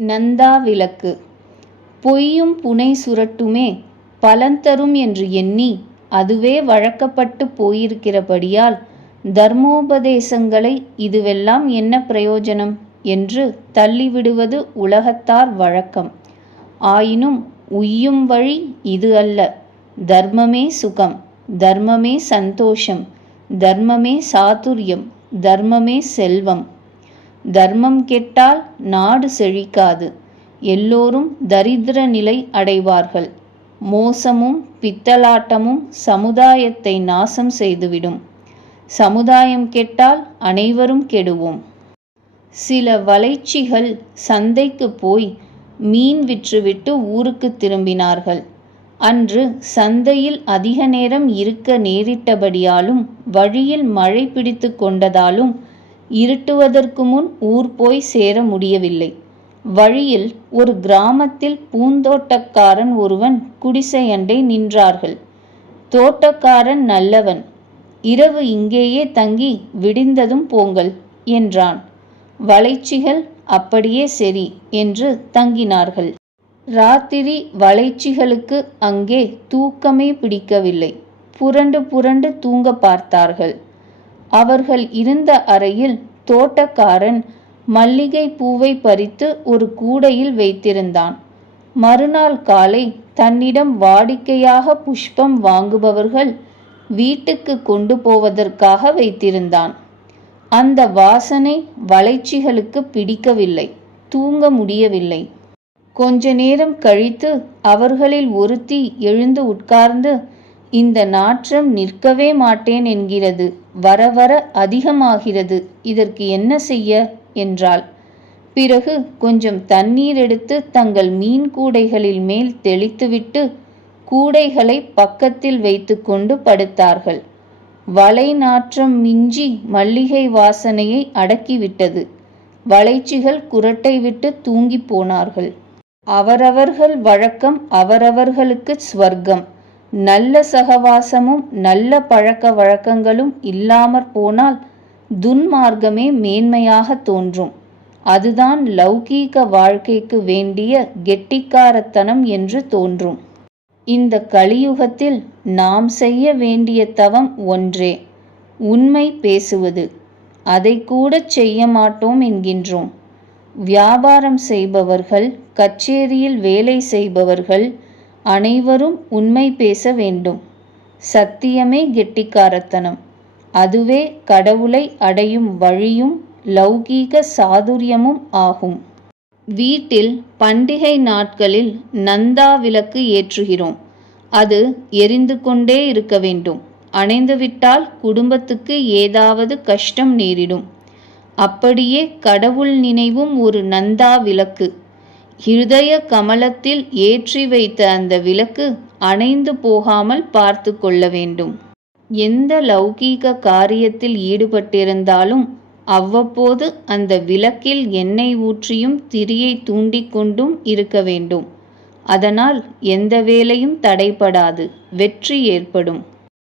நந்தா விளக்கு பொய்யும் புனை சுரட்டுமே பலன்தரும் என்று எண்ணி அதுவே வழக்கப்பட்டுப் போயிருக்கிறபடியால் தர்மோபதேசங்களை இதுவெல்லாம் என்ன பிரயோஜனம் என்று தள்ளிவிடுவது உலகத்தார் வழக்கம். ஆயினும் உய்யும் வழி இது அல்ல. தர்மமே சுகம், தர்மமே சந்தோஷம், தர்மமே சாதுரியம் தர்மமே செல்வம். தர்மம் கெட்டால் நாடு செழிக்காது. எல்லோரும் தரித்திர நிலை அடைவார்கள். மோசமும் பித்தலாட்டமும் சமுதாயத்தை நாசம் செய்துவிடும். சமுதாயம் கெட்டால் அனைவரும் கெடுவோம். சில வளைச்சிகள் சந்தைக்கு போய் மீன் விற்றுவிட்டு ஊருக்குத் திரும்பினார்கள். அன்று சந்தையில் அதிக நேரம் இருக்க நேரிட்டபடியாலும் வழியில் மழை பிடித்து கொண்டதாலும் இருட்டுவதற்கு முன் ஊர் போய் சேர முடியவில்லை. வழியில் ஒரு கிராமத்தில் பூந்தோட்டக்காரன் ஒருவன் குடிசையண்டை நின்றார்கள். தோட்டக்காரன் நல்லவன். இரவு இங்கேயே தங்கி விடிந்ததும் போங்கள் என்றான். வளைச்சிகள் அப்படியே சரி என்று தங்கினார்கள். ராத்திரி வளைச்சிகளுக்கு அங்கே தூக்கமே பிடிக்கவில்லை. புரண்டு புரண்டு தூங்க பார்த்தார்கள். அவர்கள் இருந்த அறையில் தோட்டக்காரன் மல்லிகை பூவை பறித்து ஒரு கூடையில் வைத்திருந்தான். மறுநாள் காலை தன்னிடம் வாடிக்கையாக புஷ்பம் வாங்குபவர்கள் வீட்டுக்கு கொண்டு போவதற்காக வைத்திருந்தான். அந்த வாசனை வளைச்சிகளுக்கு பிடிக்கவில்லை. தூங்க முடியவில்லை. கொஞ்ச நேரம் கழித்து அவர்களில் ஒருத்தி எழுந்து உட்கார்ந்து இந்த நாற்றம் நிற்கவே மாட்டேன் என்கிறது. வர வர அதிகமாகிறது. இதற்கு என்ன செய்ய? என்றாள். பிறகு கொஞ்சம் தண்ணீர் எடுத்து தங்கள் மீன் கூடைகளில் மேல் தெளித்துவிட்டு கூடைகளை பக்கத்தில் வைத்துக்கொண்டு படுத்தார்கள். வலை நாற்றம் மிஞ்சி மல்லிகை வாசனையை அடக்கிவிட்டது. வளைச்சிகள் குரட்டை விட்டு தூங்கிப் போனார்கள். அவரவர்கள் வழக்கம் அவரவர்களுக்கு ஸ்வர்க்கம் நல்ல சகவாசமும் நல்ல பழக்க வழக்கங்களும் இல்லாமற் போனால் துன்மார்க்கமே மேன்மையாக தோன்றும். அதுதான் லௌகீக வாழ்க்கைக்கு வேண்டிய கெட்டிக்காரத்தனம் என்று தோன்றும். இந்த கலியுகத்தில் நாம் செய்ய வேண்டிய தவம் ஒன்றே. உண்மை பேசுவது. அதைக்கூடச் செய்ய மாட்டோம் என்கின்றோம். வியாபாரம் செய்பவர்கள் கச்சேரியில் வேலை செய்பவர்கள் அனைவரும் உண்மை பேச வேண்டும். சத்தியமே கெட்டிக்காரத்தனம். அதுவே கடவுளை அடையும் வழியும் லௌகீக சாதுரியமும் ஆகும். வீட்டில் பண்டிகை நாட்களில் நந்தா விளக்கு ஏற்றுகிறோம். அது எரிந்து கொண்டே இருக்க வேண்டும். அணைந்துவிட்டால் குடும்பத்துக்கு ஏதாவது கஷ்டம் நேரிடும். அப்படியே கடவுள் நினைவும் ஒரு நந்தா விளக்கு. இருதய கமலத்தில் ஏற்றி வைத்த அந்த விளக்கு அணைந்து போகாமல் பார்த்து கொள்ள வேண்டும். எந்த லௌகீக காரியத்தில் ஈடுபட்டிருந்தாலும் அவ்வப்போது அந்த விளக்கில் எண்ணெய் ஊற்றியும் திரியைத் தூண்டிக்கொண்டும் இருக்க வேண்டும். அதனால் எந்த வேலையும் தடைபடாது வெற்றி ஏற்படும்.